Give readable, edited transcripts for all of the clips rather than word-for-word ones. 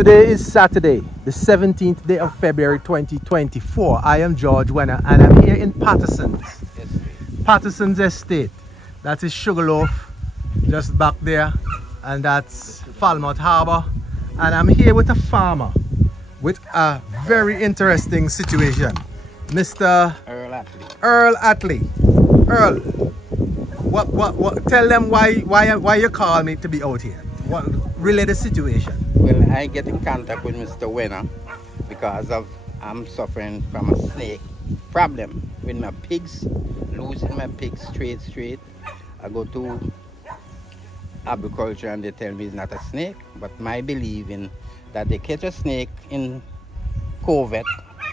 Today is Saturday, the 17th day of February 2024. I am George Wenner and I'm here in Patterson's estate. That is Sugarloaf just back there, and that's Falmouth Harbour. And I'm here with a farmer with a very interesting situation. Mr. Earl Atlee. Earl Atlee. Earl, what tell them why you call me to be out here. What relay the situation? Well, I get in contact with Mr. Wenner because I'm suffering from a snake problem with my pigs, losing my pigs straight. I go to agriculture and they tell me it's not a snake, but my believing that they catch a snake in COVID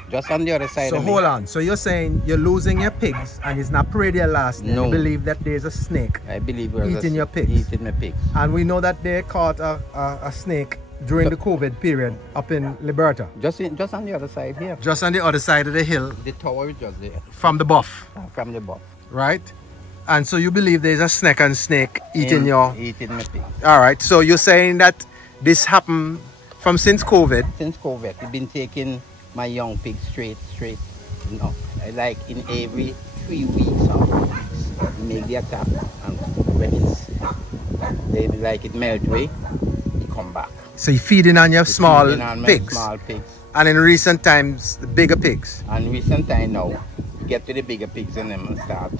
just on the other side of me. So hold on, so you're saying you're losing your pigs and it's not predial last night. No. You believe that there's a snake I believe eating your pigs? Eating my pigs. And we know that they caught a snake during the COVID period up in Liberta. Just on the other side here. Just on the other side of the hill. The tower is just there. From the buff. From the buff. Right? And so you believe there's a snake eating Eating my pigs. Alright, so you're saying that this happened from since COVID? Since COVID, it's been taking my young pigs straight. No, like in every 3 weeks or 4 weeks, make the attack, and when they like it melt away, it come back. So you're feeding on your small pigs? Small pigs. And in recent times, the bigger pigs? And recent time now, get to the bigger pigs and them and start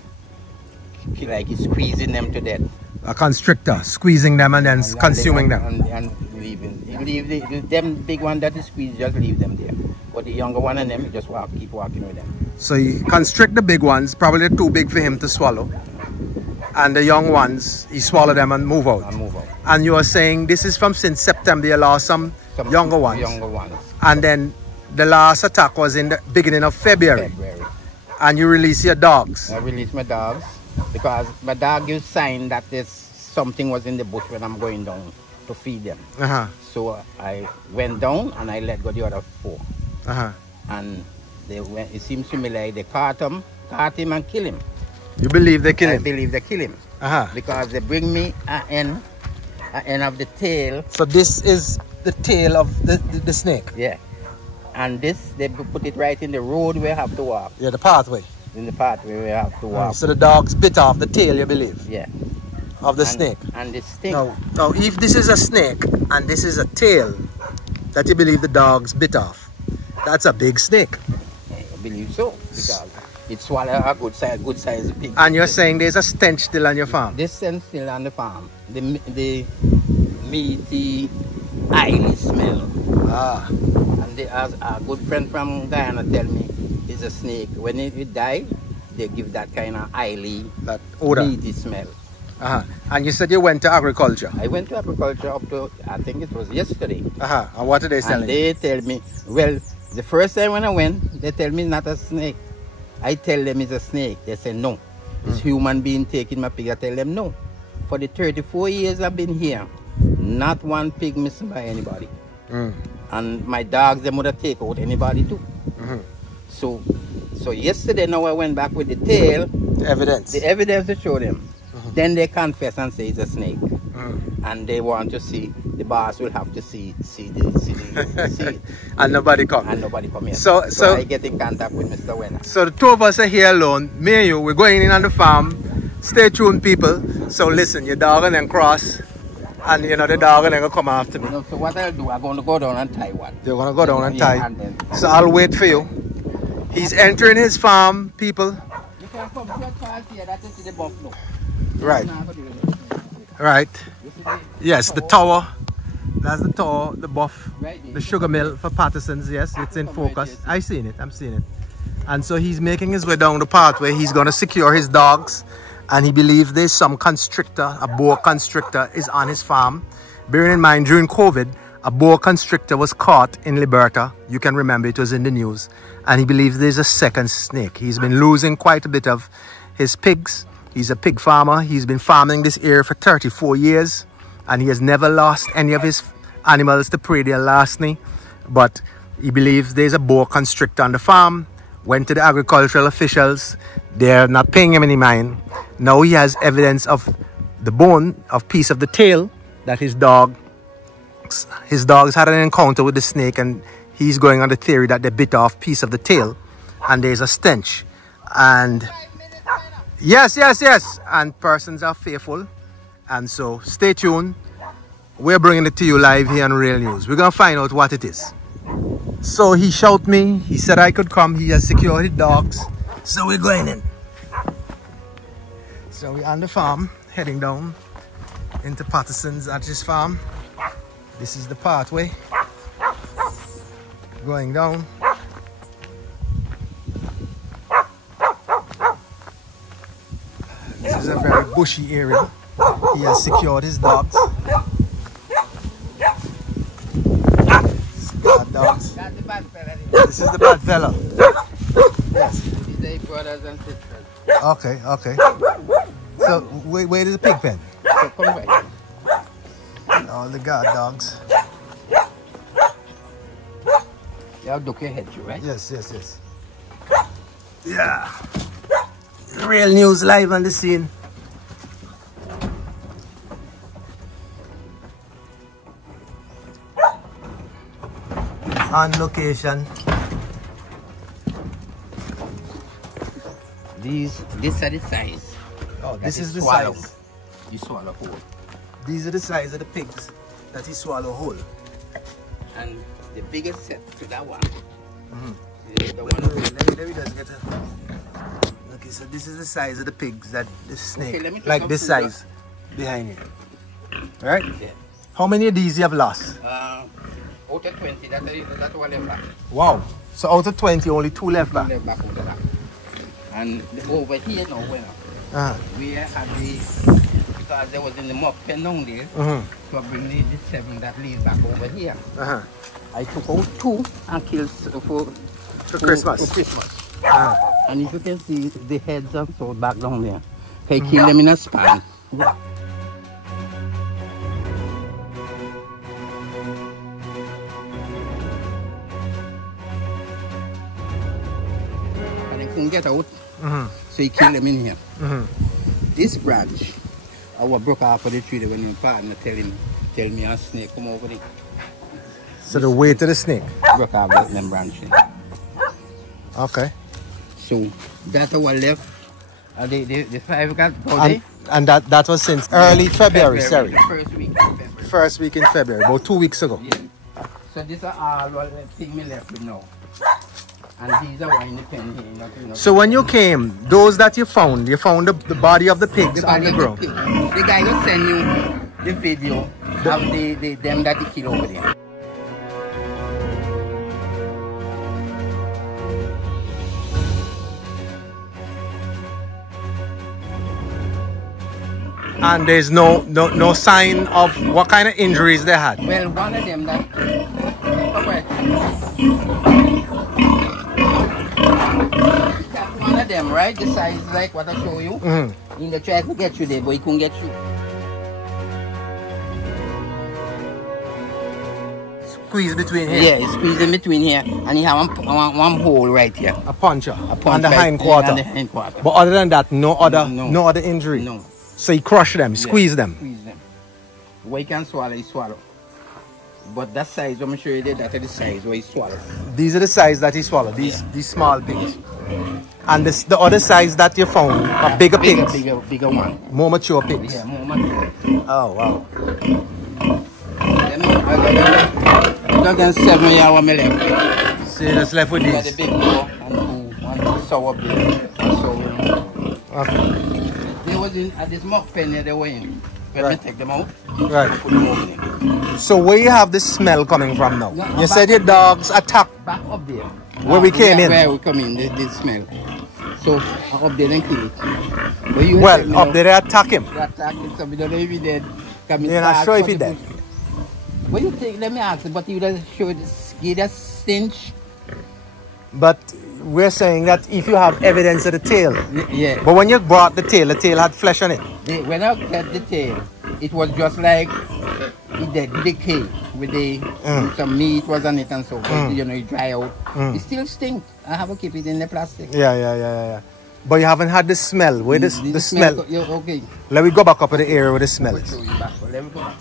like squeezing them to death. A constrictor, squeezing them and then consuming them. And leaving. Them big one that is squeezed, just leave them there. But the younger one and them, you just keep walking with them. So you constrict the big ones, probably too big for him to swallow. And the young ones, he swallow them and move out. And you are saying this is from since September, you lost some younger ones. And then the last attack was in the beginning of February. And you release your dogs. I release my dogs because my dog gives sign that there's something was in the bush when I'm going down to feed them. So I went down and I let go the other 4. And it seems to me like they caught him and kill him. You believe they kill him? I believe they kill him. Because they bring me an end of the tail. So this is the tail of the snake? Yeah. And this, they put it right in the road where I have to walk. Yeah, the pathway. In the pathway where I have to walk. So the dogs bit off the tail, you believe? Yeah. Of the snake? And the snake. Now, if this is a snake and this is a tail that you believe the dogs bit off, that's a big snake. I believe so. Because it swallowed a good size pig. And you're saying there's a stench still on your farm? This stench still on the farm. The meaty, oily smell. And as a good friend from Guyana tell me, it's a snake. When it die, they give that kind of oily, that odor, meaty smell. And you said you went to agriculture? I went to agriculture up to, I think it was yesterday. And what did they tell you? And they tell me, well, the first time when I went, they tell me it's not a snake. I tell them it's a snake. They say no. It's human being taking my pig. I tell them no. For the 34 years I've been here, not one pig missing by anybody. And my dogs, they would have take out anybody too. So yesterday now I went back with the tail. The evidence to show them. Then they confess and say it's a snake. And they want to see, the boss will have to see it. And nobody come. And nobody come here. So I get in contact with Mr. Wenner. So the 2 of us are here alone. Me and you, we're going in on the farm. Stay tuned, people. So listen, your dog and then cross. And you know the dog and then go come after me. So what I'll do, I'm going to go down and tie one. You're going to go down and tie. So I'll wait for you. He's entering his farm, people. You can come to here, that is the buffalo. Right. Right. Yes, the tower. That's the tower, the buff, the sugar mill for Patterson's. Yes, it's in focus. I'm seeing it. And so he's making his way down the pathway. He's going to secure his dogs. And he believes there's some constrictor, a boa constrictor is on his farm. Bearing in mind, during COVID, a boa constrictor was caught in Liberta. You can remember it was in the news. And he believes there's a second snake. He's been losing quite a bit of his pigs. He's a pig farmer. He's been farming this area for 34 years. And he has never lost any of his animals to predial larceny. But he believes there's a boa constrictor on the farm. Went to the agricultural officials. They're not paying him any mind. Now he has evidence of the bone, of piece of the tail that his dog dogs. His dogs had an encounter with the snake, and he's going on the theory that they bit off a piece of the tail and there's a stench. And yes, and persons are fearful, and so stay tuned. We're bringing it to you live here on Real News. We're gonna find out what it is. So he shouted me, he said I could come, he has secured his dogs, so we're going in. So we're on the farm, heading down into Patterson's at his farm. This is the pathway going down. This is a very bushy area. He has secured his dogs. Guard dogs. That's the bad fella. This is the bad fella. Yes. These are brothers and sisters. Okay, okay. So where is the pig pen? So come right. All the guard dogs. You'll duck your head, right? Yes. Yeah. Real News live on the scene. On location. This are the size. Oh, this is the swallow. size. You swallow whole. These are the size of the pigs that he swallow whole. And the biggest set to that one. The one Let me just get a... Okay, so this is the size of the pigs that the snake, Okay, like this size behind it. Right? Yeah. How many of these you have lost? Out of 20, that's one left back. Wow. So out of 20, only 2 left back. Left back out of that. And over here now, we had the, because there was in the mock pen down there, so bring the 7 that lead back over here. I took out 2 and killed for Christmas. For Christmas. And if you can see the heads and so back down there, I kill them in a span. And they couldn't get out, so he killed them in here. This branch, I was broke off of the tree when my partner tell me a snake come over there. So the way to the snake? Broke off them branches. Okay. So that's our left. The 5 got body. And that was since early February, sorry. The first week in February. First week in February, about 2 weeks ago. Yeah. So these are all what thing me left with now. And these are one in the pen here. Nothing. So when you came, those that you found the body of the pigs on the ground. The guy will send you the video of them that he killed over there. And there's no sign of what kind of injuries they had. Well, one of them that one of them, right? The size is like what I show you. In the try to get you there, but he couldn't get you. Squeeze between here. Yeah, he squeezed in between here, and he have one hole right here. A puncher. On the right hind quarter. on the hind quarter. But other than that, no other injury. No. So he crushed them, squeeze them. Squeeze them. What he can swallow, he swallow. But that size, I'm sure you did that is the size where he swallow. These are the size that he swallowed, these small pigs. And the other size that you found are bigger pigs. Bigger one. More mature pigs. Yeah, more mature. Oh, wow. Other than 7 years, I'm left. So that's left with The these. big boy and 2 sour beer. Okay. They was in at this mock pen here, they were in. Let me take them out. Right. And put them over there. So where you have the smell coming from now? No, You said your dogs attacked back up there. where we came in. Where we come in, the smell. So up there and kill it. Well, up there they attack him. They attack him, so we don't know if he's dead. You're not sure if he's dead? What do you think? Let me ask you, but you just show give that stench? But we're saying that if you have evidence of the tail. Yeah. But when you brought the tail had flesh on it. When I got the tail, it was just like it decay with some meat was on it and so forth. You know, it dry out. It still stink. I have to keep it in the plastic. Yeah. But you haven't had the smell. Where the smell? Okay. Let me go back up to the area with the smell I'll is. show you back. Let me go back.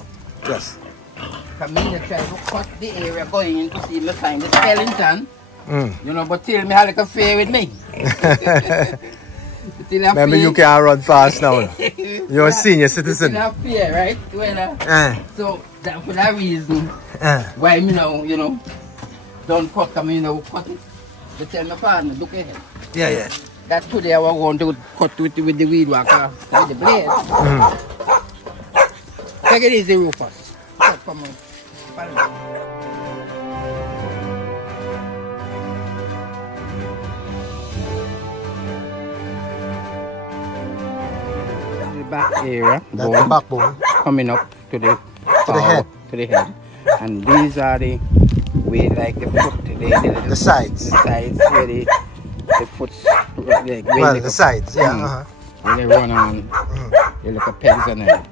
Yes. Come in and try to cut the area going in to see me find the skeleton. You know, but till me have like a fear with me. Maybe you can't run fast now. You're a senior citizen. Still have fear, right? Well, so that for that reason, why me now, you know, don't cut them, you know, cut it. They tell my partner, look ahead. Yeah, yeah. That today I was going to cut with the weed whacker, with the blade. Take it easy, Rufus. Come on. The back area, that's the backbone, coming up to the head. To the head. And these are the way, like the foot, the sides. The sides where the foot's like, well, the sides, yeah. When they run on, they look at pegs on it.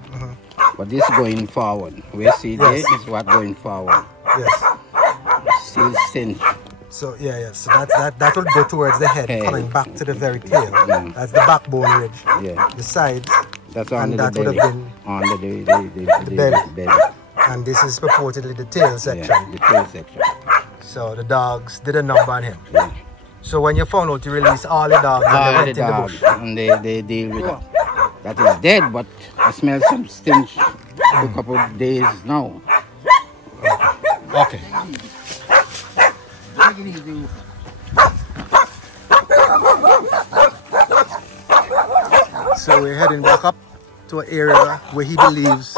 But this going forward. We see there is what going forward. Yes. Still cinch. So yeah. So that will go towards the head, coming back to the very tail. That's the backbone ridge. Yeah. The sides. That's and that would have been under the belly. And this is purportedly the tail section. Yeah, the tail section. So the dogs did a number on him. Yeah. So when you found out, you released all the dogs and they went in the bush. And they deal with it. That is dead, but I smell some stench a couple of days now. Okay. So we're heading back up to an area where he believes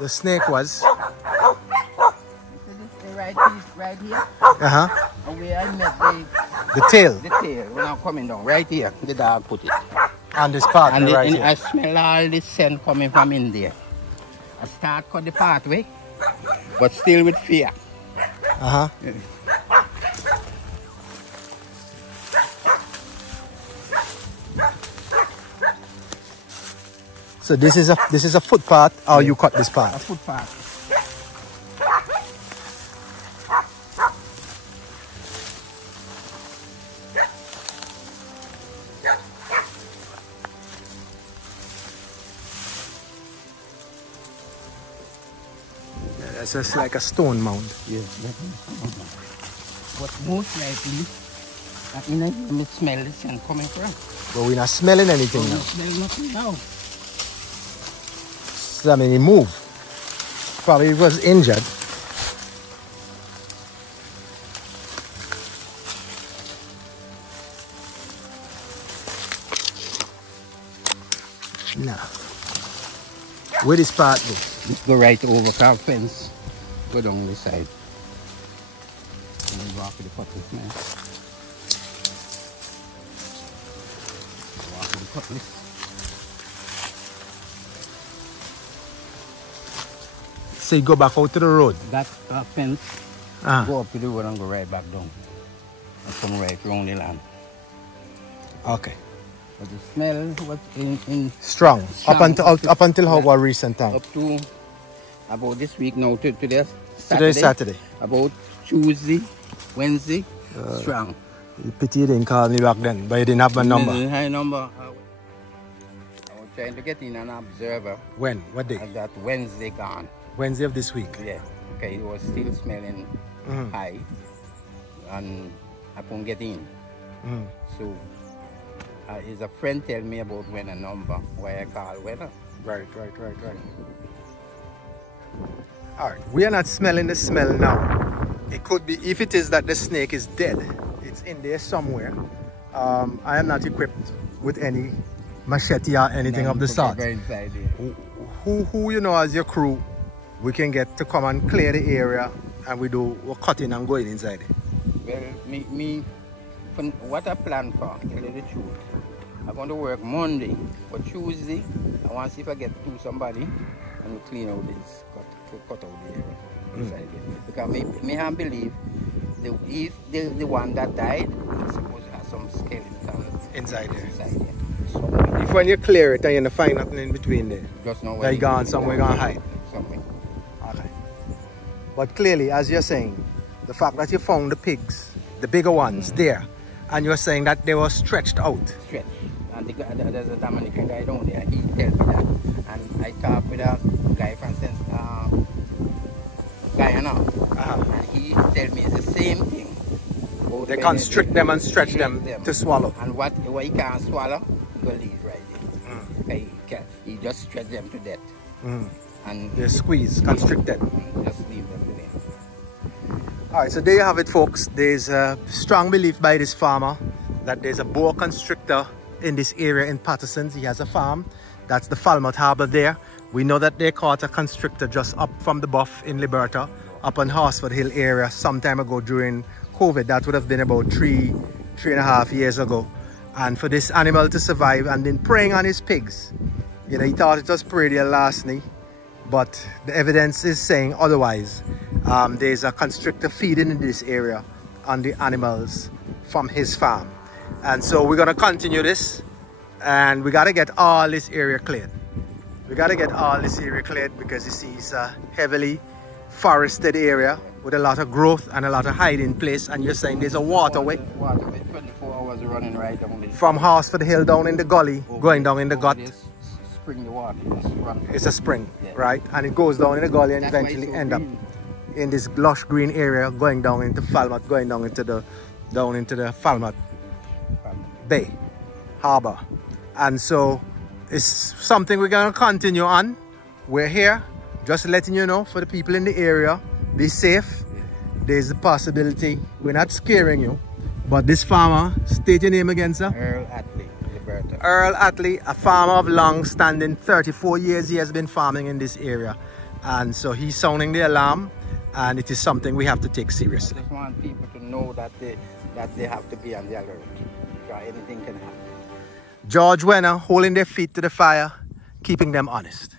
the snake was. Right here. Where I met the tail. The tail when I'm coming down. Right here. The dog put it. On this path. And, right and here. I smell all the scent coming from in there. I start cut the pathway, but still with fear. Yeah. So this is a footpath, or you cut this path? A footpath. It's just like a stone mound. Yes, but most likely, I can smell the scent coming from. But we're not smelling anything now. Smell nothing now. So, I mean, he moved. Probably was injured. Nah. Where this part go? Just go right over car fence. Go down this side. And then walk with the cutlass now. Walk with the cutlass. So you go back out to the road? That fence, go up to the road and go right back down. And come right round the land. Okay. But the smell was in strong. Up until how recent time? Up to about this week now, today Saturday. About Tuesday, Wednesday, strong. You pity you didn't call me back then, but you didn't have my number. High number. I was trying to get in an observer. When? What day? That Wednesday gone. Wednesday of this week? Yeah. Okay, it was still smelling high. And I couldn't get in. So is a friend tell me about when a number, why I call weather. Right. Alright, we are not smelling the smell now. It could be, if it is that the snake is dead, it's in there somewhere. I am not equipped with any machete or anything of the sort. Who you know as your crew, we can get to come and clear the area and we're cutting and going inside it. Well, me what I plan for, tell you the truth. I'm going to work Monday, but Tuesday, I want to see if I get to somebody and we clean out this, cut out the area inside there. Because me have believe the one that died is supposed to have some skeletons inside there. So if when you clear it and you don't find nothing in between there, just know where you gone somewhere, gone hide. Somewhere. Okay. But clearly, as you're saying, the fact that you found the pigs, the bigger ones there, and you're saying that they were stretched out. Stretched. And there's a Dominican guy down there, he tells me that. And I talked with a guy from Guyana, and he tell me it's the same thing. They constrict them and stretch them to swallow. And what he can't swallow, he will leave right there. He just stretch them to death. And they squeeze, constricted. Just leave them there. Alright, so there you have it, folks. There's a strong belief by this farmer that there's a boa constrictor in this area in Patterson. He has a farm. That's the Falmouth Harbour there. We know that they caught a constrictor just up from the buff in Liberta, up on Hosford Hill area some time ago during COVID. That would have been about three and a half years ago. And for this animal to survive and then preying on his pigs, you know, he thought it was perennial larceny, but the evidence is saying otherwise. There's a constrictor feeding in this area on the animals from his farm. And so we're going to continue this, and we got to get all this area cleared. We got to get all this area cleared because you see it's a heavily forested area with a lot of growth and a lot of hiding place. And you're saying there's a waterway. Waterway, 24 hours running right down there. From Hosford Hill down in the gully, going down in the gut. Spring the water, just run. It's a spring, right? And it goes down in the gully and eventually end up in this lush green area, going down into Falmouth, going down into the Falmouth Bay Harbour. And so it's something we're going to continue on. We're here just letting you know, for the people in the area, be safe. There's a possibility, we're not scaring you, but this farmer, state your name again, sir. Earl Atlee, Liberta. Earl Atlee, a farmer of long standing, 34 years he has been farming in this area. And so he's sounding the alarm, and it is something we have to take seriously. I just want people to know that they have to be on the alert, because anything can happen. George Wenner holding their feet to the fire, keeping them honest.